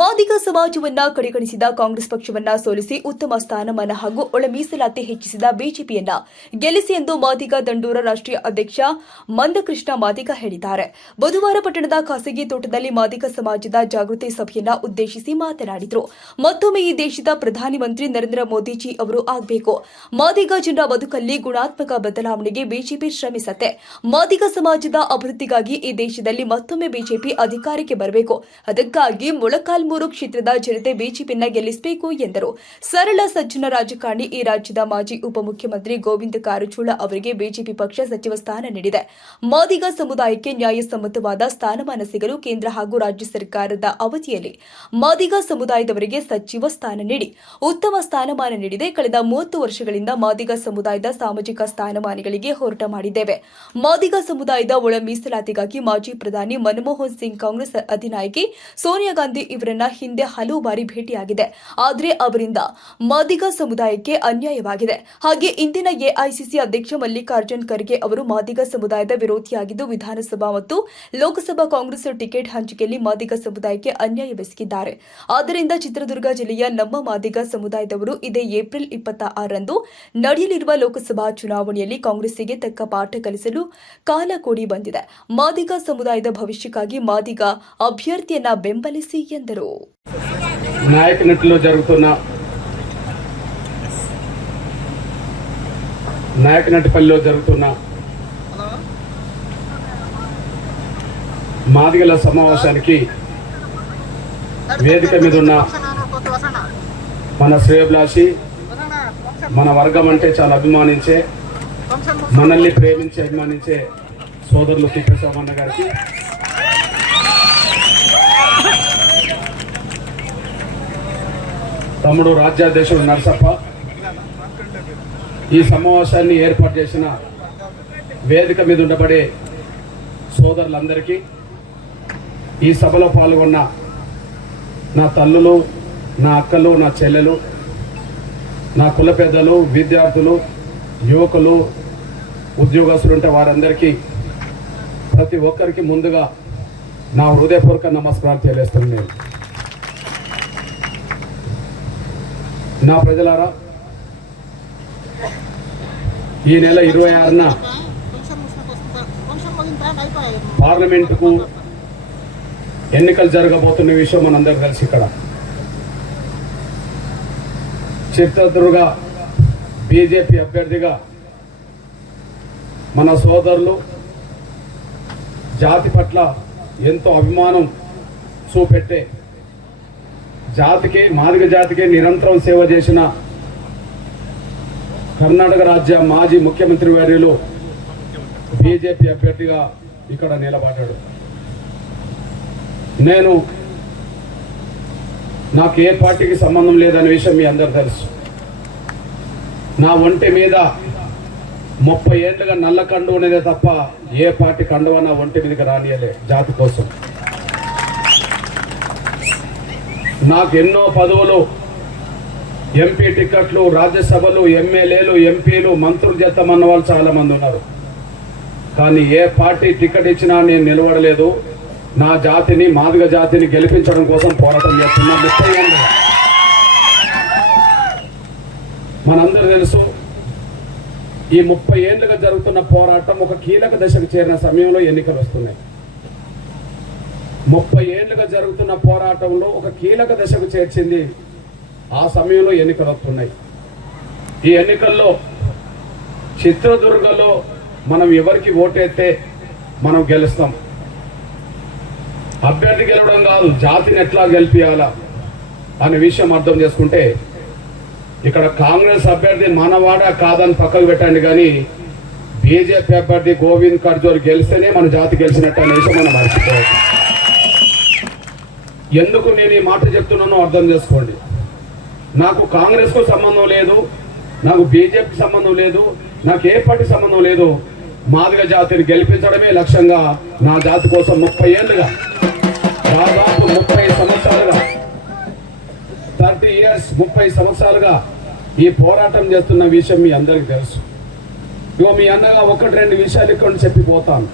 ಮಾದಿಗ ಸಮಾಜವನ್ನ ಕಡೆಗಣಿಸಿದ ಕಾಂಗ್ರೆಸ್ ಪಕ್ಷವನ್ನ ಸೋಲಿಸಿ ಉತ್ತಮ ಸ್ಥಾನಮಾನ ಹಾಗೂ ಒಳ ಮೀಸಲಾತಿ ಹೆಚ್ಚಿಸಿದ ಬಿಜೆಪಿಯನ್ನ ಗೆಲ್ಲಿಸಿ ಎಂದು ಮಾದಿಗ ದಂಡೂರ ರಾಷ್ಟ್ರೀಯ ಅಧ್ಯಕ್ಷ ಮಂದಕೃಷ್ಣ ಮಾದಿಗ ಹೇಳಿದ್ದಾರೆ. ಬುಧವಾರ ಪಟ್ಟಣದ ಖಾಸಗಿ ತೋಟದಲ್ಲಿ ಮಾದಿಗ ಸಮಾಜದ ಜಾಗೃತಿ ಸಭೆಯನ್ನ ಉದ್ದೇಶಿಸಿ ಮಾತನಾಡಿದರು. ಮತ್ತೊಮ್ಮೆ ಈ ದೇಶದ ಪ್ರಧಾನಿ ಮಂತ್ರಿ ನರೇಂದ್ರ ಮೋದಿಜಿ ಅವರು ಆಗಬೇಕು. ಮಾದಿಗ ಜನರ ಬದುಕಲ್ಲಿ ಗುಣಾತ್ಮಕ ಬದಲಾವಣೆಗೆ ಬಿಜೆಪಿ ಶ್ರಮಿಸತ್ತೆ. ಮಾದಿಗ ಸಮಾಜದ ಅಭಿವೃದ್ಧಿಗಾಗಿ ಈ ದೇಶದಲ್ಲಿ ಮತ್ತೊಮ್ಮೆ ಬಿಜೆಪಿ ಅಧಿಕಾರಕ್ಕೆ ಬರಬೇಕು. ಅದಕ್ಕಾಗಿ ಮೊಳಕಾಲ್ಮೂರು ಕ್ಷೇತ್ರದ ಜನತೆ ಬಿಜೆಪಿಯನ್ನ ಗೆಲ್ಲಿಸಬೇಕು ಎಂದರು. ಸರಳ ಸಜ್ಜನ ರಾಜಕಾರಣಿ ಈ ರಾಜ್ಯದ ಮಾಜಿ ಉಪಮುಖ್ಯಮಂತ್ರಿ ಗೋವಿಂದ ಕಾರಜೋಳ ಅವರಿಗೆ ಬಿಜೆಪಿ ಪಕ್ಷ ಸಚಿವ ಸ್ಥಾನ ನೀಡಿದೆ. ಮಾದಿಗ ಸಮುದಾಯಕ್ಕೆ ನ್ಯಾಯಸಮ್ಮತವಾದ ಸ್ಥಾನಮಾನ ಸಿಗಲು ಕೇಂದ್ರ ಹಾಗೂ ರಾಜ್ಯ ಸರ್ಕಾರದ ಅವಧಿಯಲ್ಲಿ ಮಾದಿಗ ಸಮುದಾಯದವರಿಗೆ ಸಚಿವ ಸ್ಥಾನ ನೀಡಿ ಉತ್ತಮ ಸ್ಥಾನಮಾನ ನೀಡಿದೆ. ಕಳೆದ 30 ವರ್ಷಗಳಿಂದ ಮಾದಿಗ ಸಮುದಾಯದ ಸಾಮಾಜಿಕ ಸ್ಥಾನಮಾನಗಳಿಗೆ ಹೋರಾಟ ಮಾಡಿದ್ದೇವೆ. ಮಾದಿಗ ಸಮುದಾಯದ ಒಳ ಮೀಸಲಾತಿಗಾಗಿ ಮಾಜಿ ಪ್ರಧಾನಿ ಮನಮೋಹನ್ ಸಿಂಗ್, ಕಾಂಗ್ರೆಸ್ ಅಧಿನಾಯಕಿ ಸೋನಿಯಾ ಗಾಂಧಿ ಇವರನ್ನ ಹಿಂದೆ ಹಲವು ಬಾರಿ ಭೇಟಿಯಾಗಿದೆ. ಆದರೆ ಅವರಿಂದ ಮಾದಿಗ ಸಮುದಾಯಕ್ಕೆ ಅನ್ಯಾಯವಾಗಿದೆ. ಹಾಗೆ ಇಂದಿನ ಎಐಸಿಸಿ ಅಧ್ಯಕ್ಷ ಮಲ್ಲಿಕಾರ್ಜುನ್ ಖರ್ಗೆ ಅವರು ಮಾದಿಗ ಸಮುದಾಯದ ವಿರೋಧಿಯಾಗಿದ್ದು ವಿಧಾನಸಭಾ ಮತ್ತು ಲೋಕಸಭಾ ಕಾಂಗ್ರೆಸ್ ಟಿಕೆಟ್ ಹಂಚಿಕೆಯಲ್ಲಿ ಮಾದಿಗ ಸಮುದಾಯಕ್ಕೆ ಅನ್ಯಾಯವೆಸಗಿದ್ದಾರೆ. ಆದ್ದರಿಂದ ಚಿತ್ರದುರ್ಗ ಜಿಲ್ಲೆಯ ನಮ್ಮ ಮಾದಿಗ ಸಮುದಾಯದವರು ಇದೇ ಏಪ್ರಿಲ್ 26ರಂದು ನಡೆಯಲಿರುವ ಲೋಕಸಭಾ ಚುನಾವಣೆಯಲ್ಲಿ ಕಾಂಗ್ರೆಸ್ಸಿಗೆ ತಕ್ಕ ಪಾಠ ಕಲಿಸಲು ಕಾಲ ಕೂಡಿ ಬಂದಿದೆ. ಮಾದಿಗ ಸಮುದಾಯದ ಭವಿಷ್ಯಕ್ಕಾಗಿ ಮಾದಿಗ ಅಭ್ಯರ್ಥಿಯನ್ನ ಬೆಂಬಲಿಸಿ ಎಂದರು. నాయకనట్లో జరుగుతున్న నాయకనటిపల్లిలో జరుగుతున్న మాదిగల సమావేశానికి వేదిక మీద ఉన్న మన శ్రేయోభిలాషి, మన వర్గం అంటే చాలా అభిమానించే, మనల్ని ప్రేమించి అభిమానించే సోదరులు తిప్పేశ్వరమన్న గారికి, తమ్ముడు రాజ్యాధ్యక్షుడు నరసప్ప, ఈ సమావేశాన్ని ఏర్పాటు చేసిన వేదిక మీద ఉండబడే సోదరులందరికీ, ఈ సభలో పాల్గొన్న నా తల్లులు, నా అక్కలు, నా చెల్లెలు, నా కుల పెద్దలు, విద్యార్థులు, యువకులు, ఉద్యోగస్తులు ఉంటే వారందరికీ ప్రతి ఒక్కరికి ముందుగా నా హృదయపూర్వక నమస్కారాలు తెలియజేస్తున్నాను. నా ప్రజలారా, ఈ నెల 26న పార్లమెంటుకు ఎన్నికలు జరగబోతున్న విషయం మనందరికీ తెలుసు. ఇక్కడ చిత్తదుర్గ బీజేపీ అభ్యర్థిగా మన సోదరులు జాతి పట్ల ఎంతో అభిమానం చూపెట్టే, జాతికి, మాదిగ జాతికి నిరంతరం సేవ చేసిన కర్ణాటక రాజ్య మాజీ ముఖ్యమంత్రి వర్యులు బీజేపీ అభ్యర్థిగా ఇక్కడ నిలబడ్డాడు. నాకు ఏ పార్టీకి సంబంధం లేదనే విషయం మీ అందరూ తెలుసు. నా ఒంటి మీద 30 ఏళ్లుగా నల్ల కండు ఉన్నదే తప్ప ఏ పార్టీ కండువ నా ఒంటి మీదకి రానియలే. జాతి కోసం నాకు ఎన్నో పదవులు, ఎంపీ టికెట్లు, రాజ్యసభలు, ఎమ్మెల్యేలు, ఎంపీలు, మంత్రులు చేస్తామన్న వాళ్ళు చాలా మంది ఉన్నారు. కానీ ఏ పార్టీ టికెట్ ఇచ్చినా నేను నిలబడలేదు. నా జాతిని, మాదిగ జాతిని గెలిపించడం కోసం పోరాటం చేస్తున్నా. మనందరూ తెలుసు, ఈ 30 ఏళ్లుగా జరుగుతున్న పోరాటం ఒక కీలక దశకు చేరిన సమయంలో ఎన్నికలు వస్తున్నాయి. 30 ఏళ్లుగా జరుగుతున్న పోరాటంలో ఒక కీలక దశకు చేర్చింది. ఆ సమయంలో ఎన్నికలు వస్తున్నాయి. ఈ ఎన్నికల్లో చిత్రదుర్గలో మనం ఎవరికి ఓటేస్తే మనం గెలుస్తాం. అభ్యర్థి గెలవడం కాదు, జాతిని ఎట్లా గెలిపియాలా అనే విషయం అర్థం చేసుకుంటే, ఇక్కడ కాంగ్రెస్ అభ్యర్థి మనవాడ కాదని పక్కకు పెట్టండి, కానీ బీజేపీ అభ్యర్థి గోవింద్ కారజోల్ గెలిస్తేనే మన జాతి గెలిచినట్టు అనే విషయం మనం మర్చిపోవాలి. ఎందుకు నేను ఈ మాట చెప్తున్నానో అర్థం చేసుకోండి. నాకు కాంగ్రెస్కు సంబంధం లేదు, నాకు బీజేపీ సంబంధం లేదు, నాకు ఏ పార్టీ సంబంధం లేదు. మాదిగ జాతిని గెలిపించడమే లక్ష్యంగా నా జాతి కోసం 30 ఏళ్ళుగా, దాదాపు 30 సంవత్సరాలుగా, 30 years 30 సంవత్సరాలుగా ఈ పోరాటం చేస్తున్న విషయం మీ అందరికీ తెలుసు. ఇగో మీ అన్నగా 1-2 విషయాలు ఇక్కడ చెప్పిపోతాను.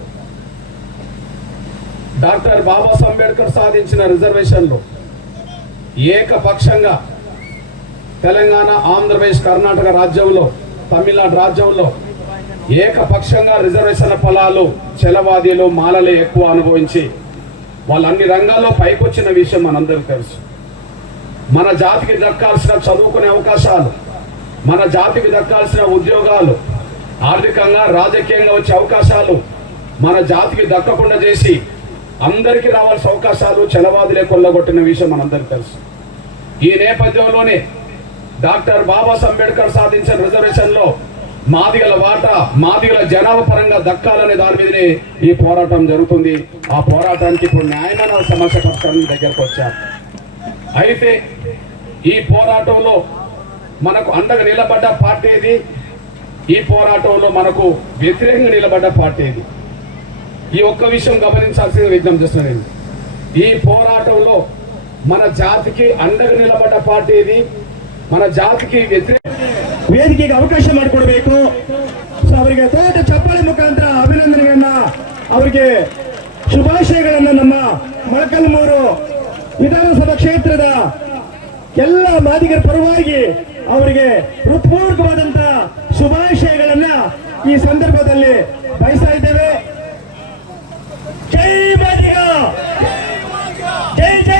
డాక్టర్ బాబాసాహెబ్ అంబేద్కర్ సాధించిన రిజర్వేషన్లు ఏకపక్షంగా తెలంగాణ, ఆంధ్రప్రదేశ్, కర్ణాటక రాజ్యంలో, తమిళనాడు రాజ్యంలో ఏకపక్షంగా రిజర్వేషన్ల ఫలాలు చెలవాదీలు, మాలలే ఎక్కువ అనుభవించి వాళ్ళు అన్ని రంగాల్లో పైకొచ్చిన విషయం మనందరికీ తెలుసు. మన జాతికి దక్కాల్సిన చదువుకునే అవకాశాలు, మన జాతికి దక్కాల్సిన ఉద్యోగాలు, ఆర్థికంగా రాజకీయంగా వచ్చే అవకాశాలు మన జాతికి దక్కకుండా చేసి అందరికీ రావాల్సిన అవకాశాలు చెలవాదిలే కొల్లగొట్టిన విషయం మనందరికీ తెలుసు. ఈ నేపథ్యంలోనే డాక్టర్ బాబాసాహెబ్ అంబేద్కర్ సాధించిన రిజర్వేషన్లో మాదిగల వాటా, మాదిగల జనాభా పరంగా దక్కాలనే దాని మీదనే ఈ పోరాటం జరుగుతుంది. ఆ పోరాటానికి ఇప్పుడు న్యాయమైన సమస్య పరిష్కారం దగ్గరకు వచ్చారు. అయితే ఈ పోరాటంలో మనకు అండగా నిలబడ్డ పార్టీ ఇది, ఈ పోరాటంలో మనకు వ్యతిరేకంగా నిలబడ్డ పార్టీ ఇది. ఈ ఒక్క విషయం గమనించాల్సిన విజ్ఞప్తి చేస్తున్నాను. ఈ పోరాటంలో మన జాతికి ಅಂಡಗ ನಿಲಬಡ್ಡ ಪಾರ್ಟಿ ಇದೆ, మన ಜಾತಿಗೆ ವೇದಿಕೆಗೆ ಅವಕಾಶ ಮಾಡಿಕೊಡಬೇಕು. ಸೊ ಅವರಿಗೆ ದೊಡ್ಡ ಚಪ್ಪಾಳೆ ಮುಖಾಂತರ ಅಭಿನಂದನೆಯನ್ನ, ಅವರಿಗೆ ಶುಭಾಶಯಗಳನ್ನ ನಮ್ಮ ಮೊಳಕಾಲ್ಮೂರು ವಿಧಾನಸಭಾ ಕ್ಷೇತ್ರದ ಎಲ್ಲ ಮಾದಿಗರ ಪರವಾಗಿ ಅವರಿಗೆ ಹೃತ್ಪೂರ್ವಕವಾದಂತ ಶುಭಾಶಯಗಳನ್ನ ಈ ಸಂದರ್ಭದಲ್ಲಿ ಬಯಸ್ತಾ ಇದ್ದೇವೆ. ಜೈ ಮಾದಿಗ, ಜೈ ಜೈ